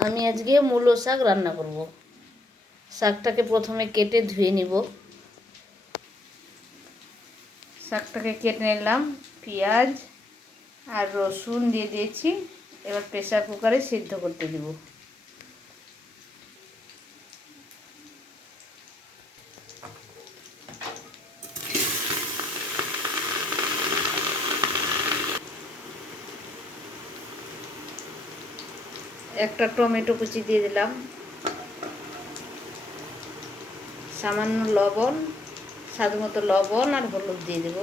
আমি আজকে মূলো শাক রান্না করব। শাকটাকে প্রথমে কেটে ধুয়ে নিব। শাকটাকে কেটে নিলাম, পেঁয়াজ আর রসুন দিয়ে দিয়েছি। এবার প্রেসার কুকারে সিদ্ধ করতে দিব। একটা টমেটো কুচি দিয়ে দিলাম। সামান্য লবণ, স্বাদ মতো লবণ আর হলুদ দিয়ে দেব।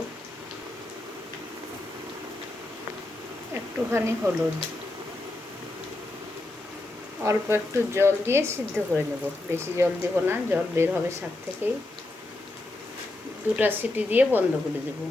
একটুখানি হলুদ। অল্প একটু জল দিয়ে সিদ্ধ করে নেব। বেশি জল দেবো না, জল বের হবে শাক থেকেই। দুটা সিটি দিয়ে বন্ধ করে দেবো।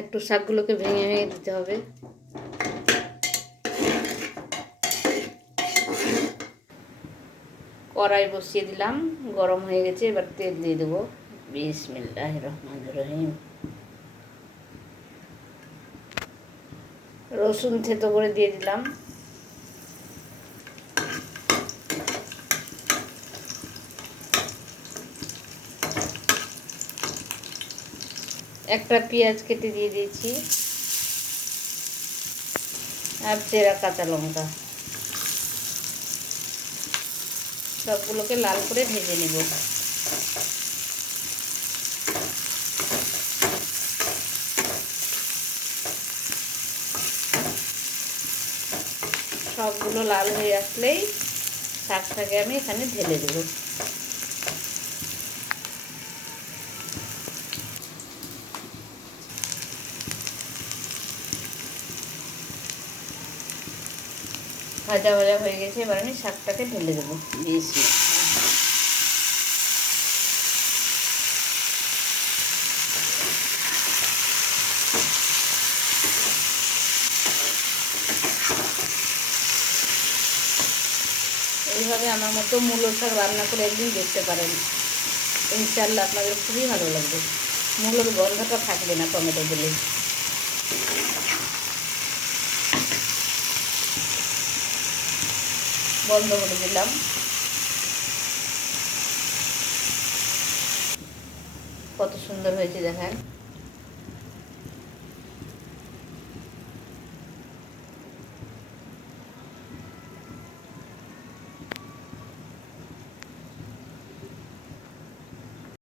একটু শাকগুলোকে ভেঙে ভেঙে দিতে হবে। কড়াই বসিয়ে দিলাম, গরম হয়ে গেছে, এবার তেল দিয়ে দেবো। বিসমিল্লাহ রহমান রহিম। রসুন থেতো করে দিয়ে দিলাম। একটা পেঁয়াজ কেটে দিয়ে দিয়েছি। আর চেরা কাঁচা লঙ্কা। সবগুলোকে লাল করে ভেজে নেব। সবগুলো লাল হয়ে আসলেই শাকটাকে আমি এখানে ঢেলে দেবো। ভাজা ভাজা হয়ে গেছে এবার আমি শাকটাকে ঢেলে দেবো। দিয়েছি এইভাবে আমার মতো মূলো শাক রান্না করে একদিন দেখতে পারেন। ইনশাল্লাহ আপনাদের খুবই ভালো লাগবে। মূলোর গন্ধটা থাকবে না টমেটো দিলে। বন্ধ করে দিলাম। কত সুন্দর হয়েছে দেখেন।